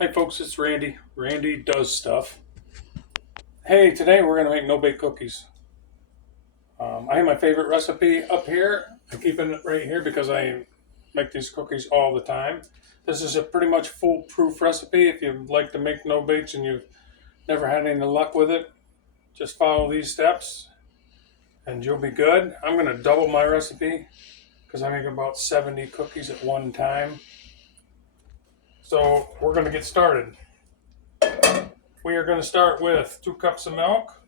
Hi folks, it's Randy. Randy does stuff. Hey, today we're going to make no-bake cookies. I have my favorite recipe up here. I keep it right here because I make these cookies all the time. This is a pretty much foolproof recipe. If you like to make no-bakes and you've never had any luck with it, just follow these steps and you'll be good. I'm going to double my recipe because I make about 70 cookies at one time. So we're going to get started. We are going to start with 2 cups of milk.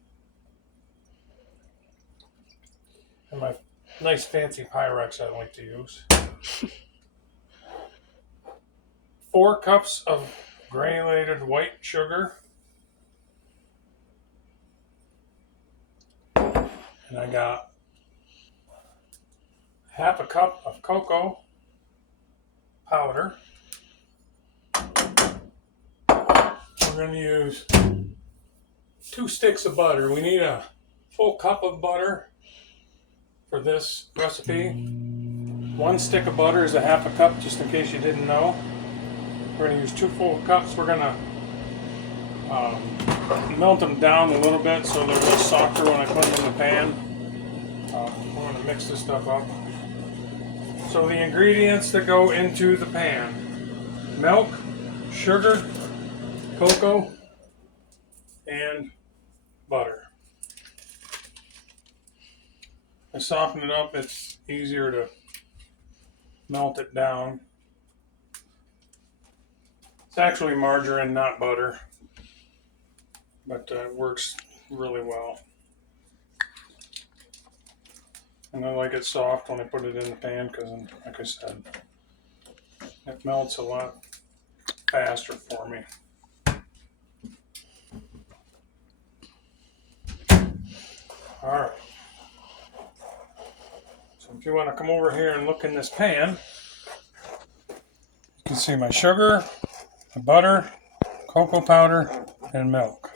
And my nice fancy Pyrex I like to use. 4 cups of granulated white sugar. And I got half a cup of cocoa powder. We're going to use 2 sticks of butter. We need a full cup of butter for this recipe. 1 stick of butter is a half a cup, just in case you didn't know. We're going to use 2 full cups. We're going to melt them down a little bit so they're a little softer when I put them in the pan. We're going to mix this stuff up. So the ingredients that go into the pan: milk, sugar, cocoa, and butter. I soften it up. It's easier to melt it down. It's actually margarine, not butter, but it works really well. And I like it soft when I put it in the pan because, like I said, it melts a lot faster for me. All right. So if you want to come over here and look in this pan, you can see my sugar, my butter, cocoa powder, and milk.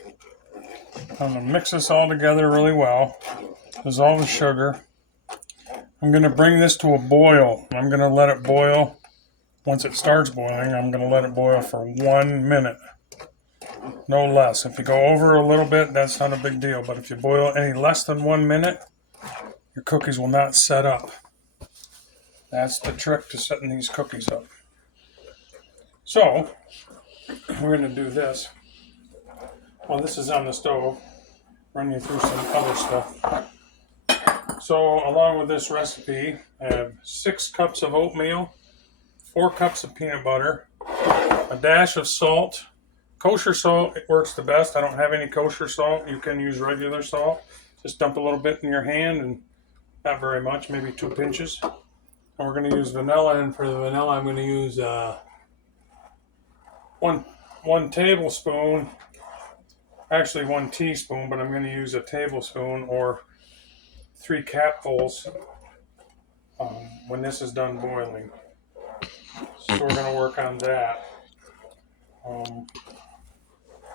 I'm going to mix this all together really well. Dissolve the sugar. I'm going to bring this to a boil. I'm going to let it boil. Once it starts boiling, I'm going to let it boil for 1 minute. No less. If you go over a little bit, that's not a big deal. But if you boil any less than 1 minute, your cookies will not set up. That's the trick to setting these cookies up. So, we're going to do this. While this is on the stove, run you through some other stuff. So, along with this recipe, I have 6 cups of oatmeal, 4 cups of peanut butter, a dash of salt. Kosher salt, it works the best. I don't have any kosher salt. You can use regular salt. Just dump a little bit in your hand, and not very much, maybe 2 pinches. And we're going to use vanilla, and for the vanilla, I'm going to use one tablespoon, actually 1 teaspoon, but I'm going to use a tablespoon or 3 capfuls when this is done boiling. So we're going to work on that.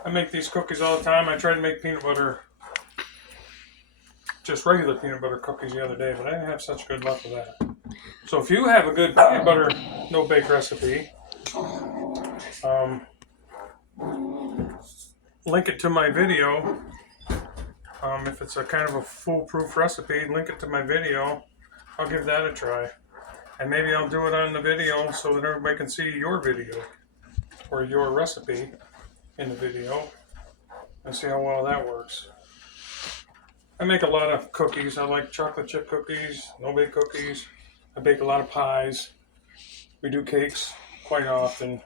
I make these cookies all the time. I tried to make peanut butter, just regular peanut butter cookies the other day, but I didn't have such good luck with that. So if you have a good peanut butter no-bake recipe, link it to my video. If it's a kind of a foolproof recipe, link it to my video. I'll give that a try. And maybe I'll do it on the video so that everybody can see your video or your recipe in the video and see how well that works. I make a lot of cookies. I like chocolate chip cookies, no-bake cookies. I bake a lot of pies. We do cakes quite often.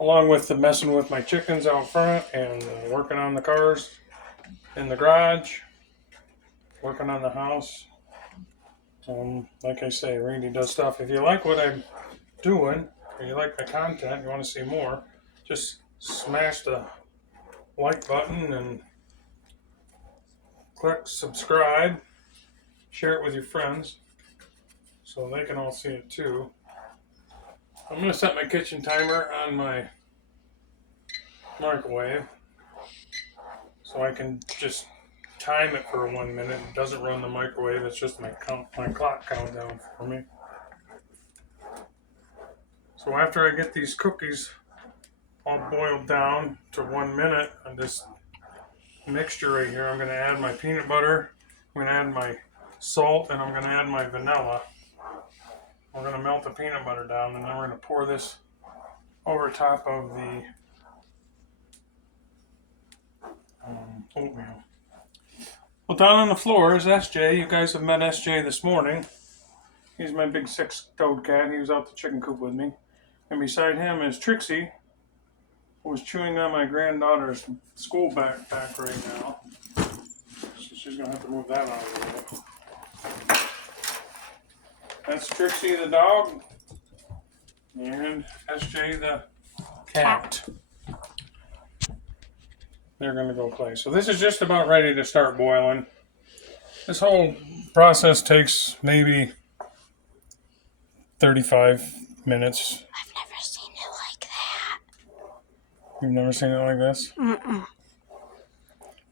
Along with the messing with my chickens out front and working on the cars in the garage, working on the house. Like I say, Randy does stuff. If you like what I'm doing, or you like my content, you want to see more, just smash the like button and click subscribe. Share it with your friends so they can all see it too. I'm going to set my kitchen timer on my microwave so I can just time it for 1 minute. It doesn't run the microwave, it's just my clock countdown for me. So after I get these cookies all boiled down to 1 minute on this mixture right here, I'm going to add my peanut butter, I'm going to add my salt, and I'm going to add my vanilla. We're going to melt the peanut butter down, and then we're going to pour this over top of the oatmeal. Well, down on the floor is SJ. You guys have met SJ this morning. He's my big six-toed cat. He was out the chicken coop with me. And beside him is Trixie, who is chewing on my granddaughter's school backpack right now. So she's going to have to move that out of the way. That's Trixie the dog. And SJ the cat. They're going to go play. So this is just about ready to start boiling. This whole process takes maybe 35 minutes. I've never seen it like that. You've never seen it like this? Mm-mm.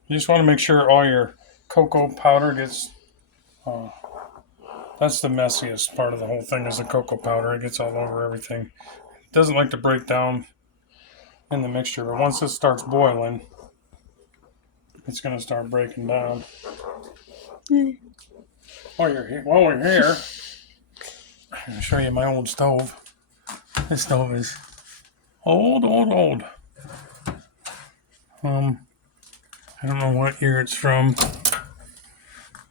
You just want to make sure all your cocoa powder gets... that's the messiest part of the whole thing is the cocoa powder. It gets all over everything. It doesn't like to break down in the mixture, but once it starts boiling, it's going to start breaking down. While we're here, I'm going to show you my old stove. This stove is old. I don't know what year it's from,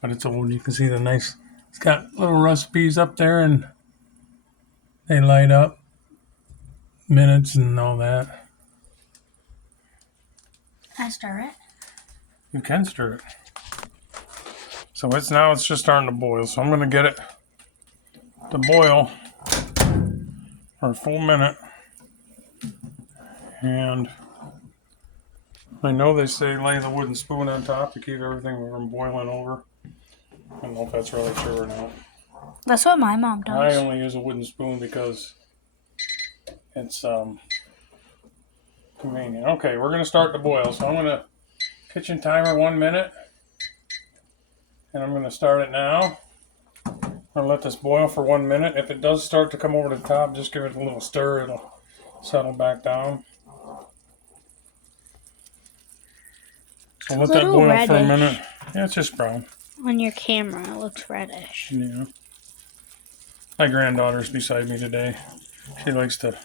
but it's old. You can see the nice, it's got little recipes up there and they light up, minutes and all that. Can I stir it? You can stir it. So it's just starting to boil. So I'm going to get it to boil for a full minute. And I know they say lay the wooden spoon on top to keep everything from boiling over. I don't know if that's really true or not. That's what my mom does. I only use a wooden spoon because it's convenient. Okay, we're going to start to boil. So I'm going to kitchen timer 1 minute. And I'm going to start it now. I'm going to let this boil for 1 minute. If it does start to come over the top, just give it a little stir. It'll settle back down. So let that boil reddish for a minute. Yeah, it's just brown. On your camera, it looks reddish. Yeah. My granddaughter's beside me today. She likes to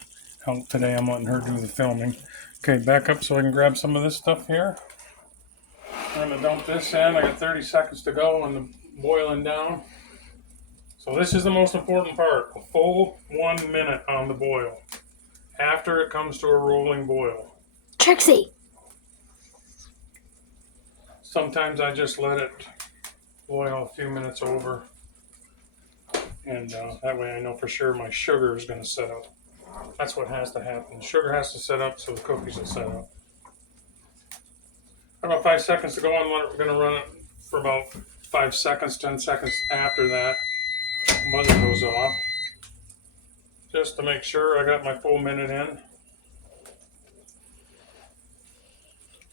help today. I'm letting her do the filming. Okay, back up so I can grab some of this stuff here. I'm going to dump this in. I got 30 seconds to go and the boiling down. So this is the most important part. A full 1 minute on the boil. After it comes to a rolling boil. Trixie! Sometimes I just let it boil a few minutes over. And that way I know for sure my sugar is going to set up. That's what has to happen. The sugar has to set up so the cookies will set up. About 5 seconds to go. I'm going to run it for about 5 seconds, 10 seconds after that. Buzzer goes off. Just to make sure I got my full minute in.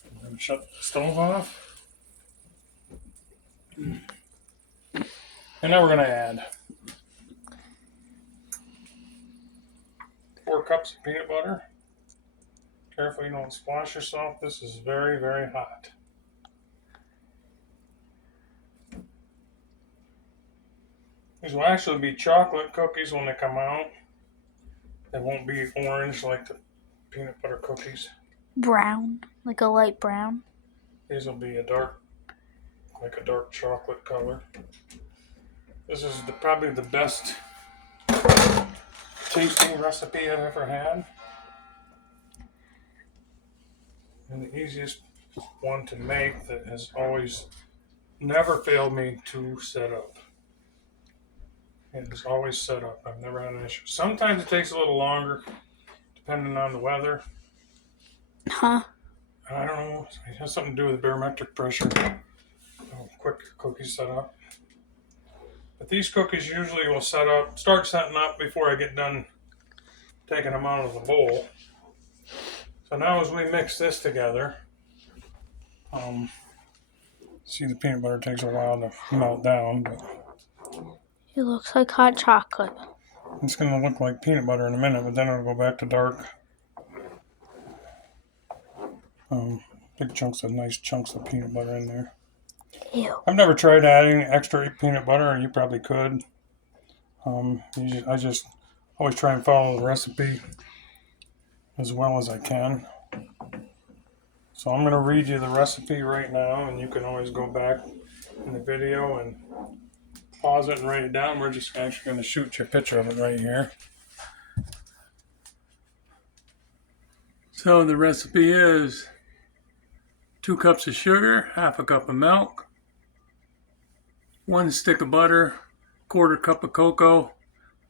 I'm going to shut the stove off. And now we're going to add 4 cups of peanut butter. Careful you don't splash yourself. This is very, very hot. These will actually be chocolate cookies when they come out. They won't be orange like the peanut butter cookies. Brown, like a light brown. These will be a dark chocolate color. This is probably the best tasting recipe I've ever had. And the easiest one to make that has always never failed me to set up. It is always set up. I've never had an issue. Sometimes it takes a little longer, depending on the weather. Huh? I don't know. It has something to do with barometric pressure. How quick cookies set up. But these cookies usually will start setting up before I get done taking them out of the bowl. So now as we mix this together, see the peanut butter takes a while to melt down. But It looks like hot chocolate. It's going to look like peanut butter in a minute, but then it'll go back to dark. Big chunks of nice chunks of peanut butter in there. Ew. I've never tried adding extra peanut butter, and you probably could. I just always try and follow the recipe as well as I can. So I'm going to read you the recipe right now, and you can always go back in the video and pause it and write it down. We're just actually going to shoot you a picture of it right here. So the recipe is 2 cups of sugar, half a cup of milk, 1 stick of butter, 1/4 cup of cocoa.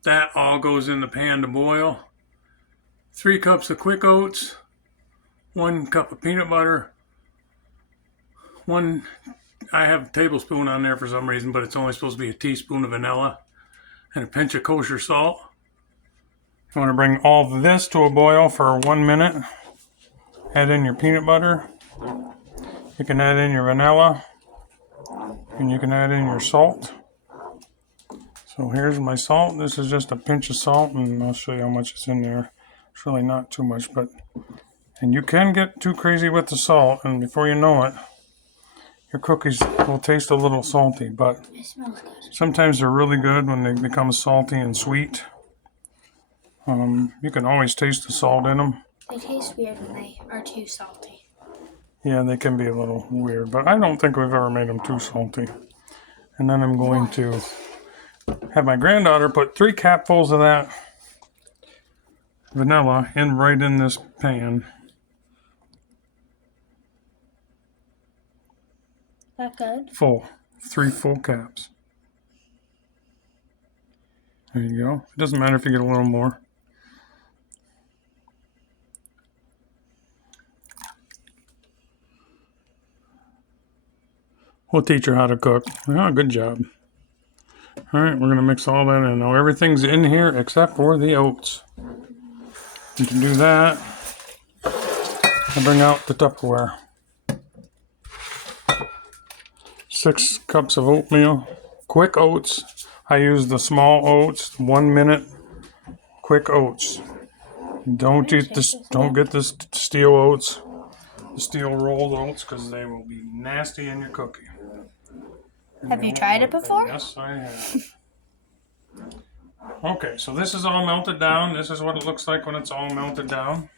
That all goes in the pan to boil. 3 cups of quick oats, 1 cup of peanut butter, I have a tablespoon on there for some reason, but it's only supposed to be a teaspoon of vanilla, and a pinch of kosher salt. You want to bring all of this to a boil for 1 minute. Add in your peanut butter. You can add in your vanilla, and you can add in your salt. So here's my salt. This is just a pinch of salt, and I'll show you how much is in there. It's really not too much, and you can get too crazy with the salt, and before you know it, your cookies will taste a little salty, but It smells good. sometimes they're really good when they become salty and sweet. You can always taste the salt in them. They taste weird when they are too salty. Yeah, they can be a little weird, but I don't think we've ever made them too salty. And then I'm going to have my granddaughter put 3 capfuls of that vanilla right in this pan. That good? Full. 3 full caps. There you go. It doesn't matter if you get a little more. We'll teach her how to cook. Oh, good job. All right, we're going to mix all that in. Now everything's in here except for the oats. You can do that. And bring out the Tupperware. 6 cups of oatmeal. Quick oats. I use the small oats, 1 minute quick oats. Don't get the steel oats, the steel rolled oats, because they will be nasty in your cookie. Have you tried it before? Yes, I have. Okay, so this is all melted down. This is what it looks like when it's all melted down.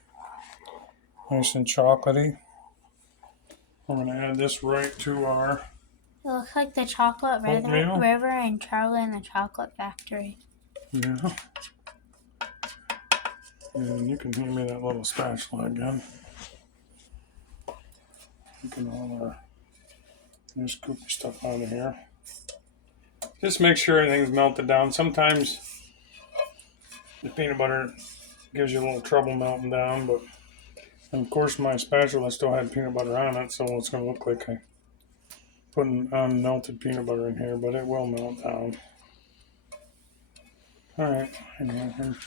Nice and chocolatey. We're going to add this right to our It looks like the chocolate oatmeal. river and Charlie and the Chocolate Factory. Yeah. And you can hand me that little spatula again. You can all just scoop your stuff out of here. Just make sure everything's melted down. Sometimes the peanut butter gives you a little trouble melting down, but of course my spatula still had peanut butter on it, so it's going to look like I put unmelted peanut butter in here, but it will melt down. Alright, I know I'm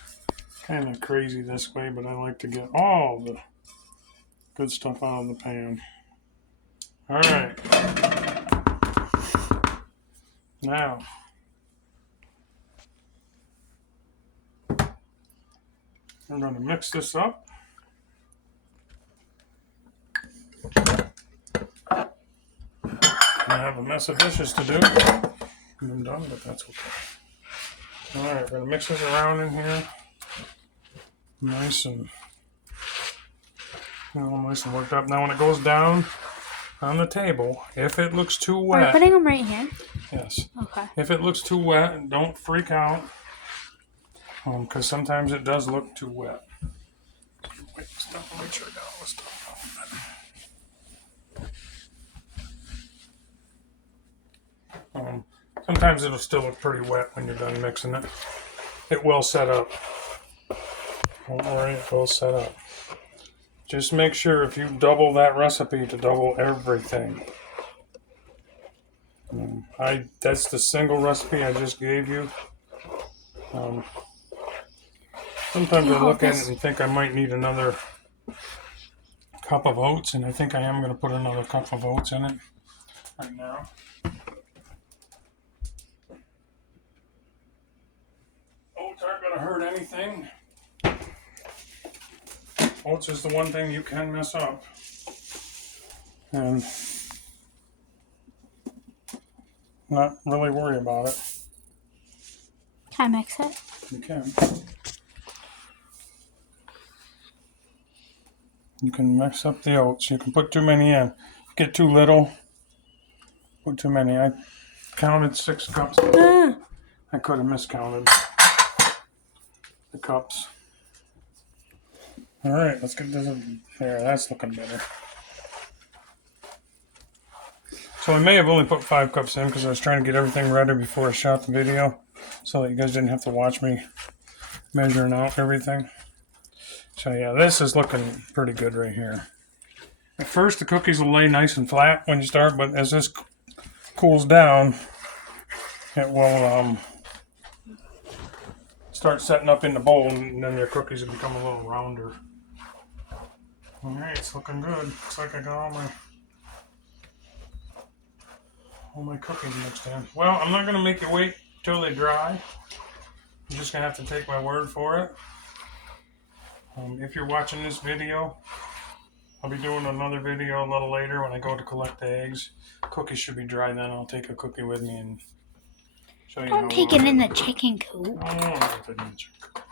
kind of crazy this way, but I like to get all the good stuff out of the pan. Alright. Now, we're going to mix this up. I have a mess of dishes to do. I'm done, but that's okay. Alright, we're going to mix this around in here. Nice and worked up. Now when it goes down on the table, if it looks too Are you wet, putting them right here? yes. Okay. If it looks too wet, don't freak out, because sometimes it does look too wet. Wait, stop. I'll make sure I got all this stuff out. Sometimes it'll still look pretty wet when you're done mixing it. It will set up. Don't worry, it will set up. Just make sure if you double that recipe to double everything. That's the single recipe I just gave you. Sometimes I look at it and think I might need another cup of oats, and I think I am going to put another cup of oats in it right now. Oats aren't going gonna hurt anything. Oats is the one thing you can mess up. And not really worry about it. Can I mix it? You can. You can mix up the oats. You can put too many in. Get too little, put too many. I counted 6 cups. I could have miscounted the cups. All right, let's get this. There, that's looking better. So I may have only put 5 cups in because I was trying to get everything ready before I shot the video, so that you guys didn't have to watch me measuring out everything. So yeah, this is looking pretty good right here. At first, the cookies will lay nice and flat when you start, but as this cools down, it will start setting up in the bowl, and then your cookies will become a little rounder. All right, it's looking good. Looks like I got all my cookies mixed in. Well, I'm not going to make you wait till they dry. I'm just going to have to take my word for it. If you're watching this video, I'll be doing another video a little later when I go to collect the eggs. Cookies should be dry then. I'll take a cookie with me and show you how. Don't take it in the chicken coop. Oh, I'm not taking the chicken coop.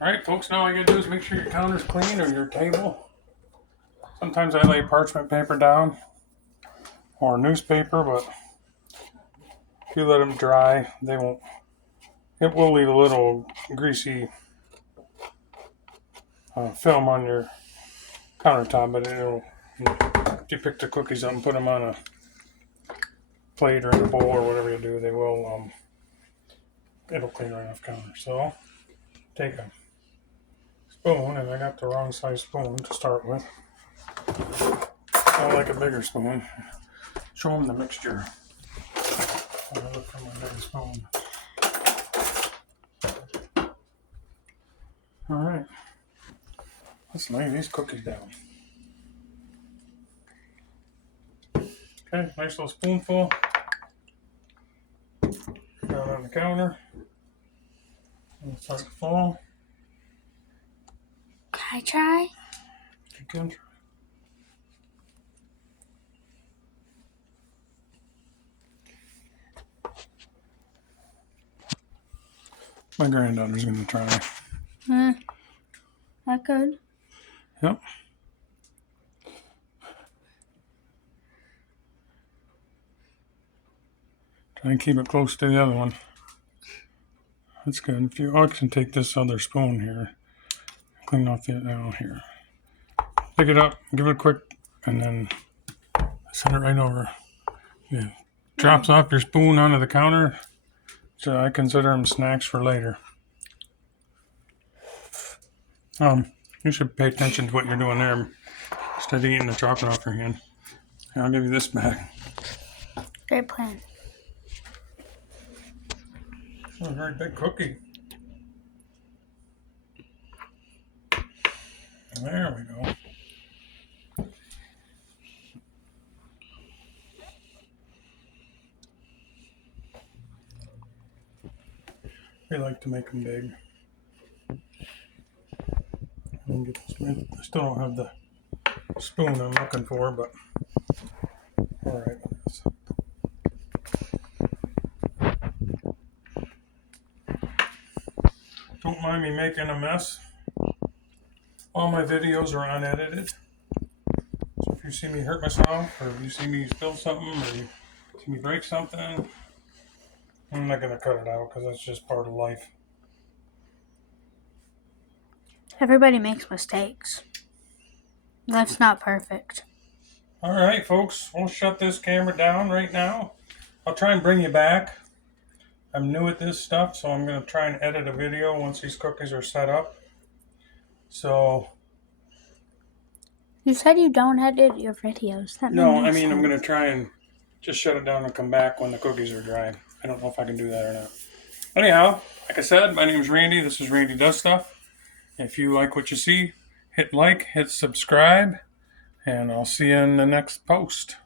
Alright folks, now all you gotta do is make sure your counter's clean or your table. Sometimes I lay parchment paper down or newspaper, but if you let them dry, they won't. It will leave a little greasy film on your countertop, but if you pick the cookies up and put them on a plate or in a bowl or whatever you do, they will. It'll clean right off counter. So take a spoon, and I got the wrong size spoon to start with. I like a bigger spoon. Show them the mixture. I'll look for my big spoon. All right, let's lay these cookies down. Okay, nice little spoonful down on the counter. And start to fall. Can I try? You can try. My granddaughter's gonna try. That good? Yep. Try and keep it close to the other one. That's good. If you can take this other spoon here, clean off the here. Pick it up, give it a quick, and then set it right over. Yeah. Drops off your spoon onto the counter. So I consider them snacks for later. You should pay attention to what you're doing there instead of eating the chocolate off your hand. Here, I'll give you this back. Great plan. Oh, a very big cookie. There we go. We like to make them big. I still don't have the spoon I'm looking for, but alright. Don't mind me making a mess. All my videos are unedited. So if you see me hurt myself, or if you see me spill something, or you see me break something, I'm not going to cut it out because that's just part of life. Everybody makes mistakes. Life's not perfect. Alright folks, we'll shut this camera down right now. I'll try and bring you back. I'm new at this stuff, so I'm going to try and edit a video once these cookies are set up. So... You said you don't edit your videos. That No, made I mean, sense. I'm going to try and just shut it down and come back when the cookies are dry. I don't know if I can do that or not. Anyhow, like I said, my name is Randy. This is Randy Does Stuff. If you like what you see, hit like, hit subscribe, and I'll see you in the next post.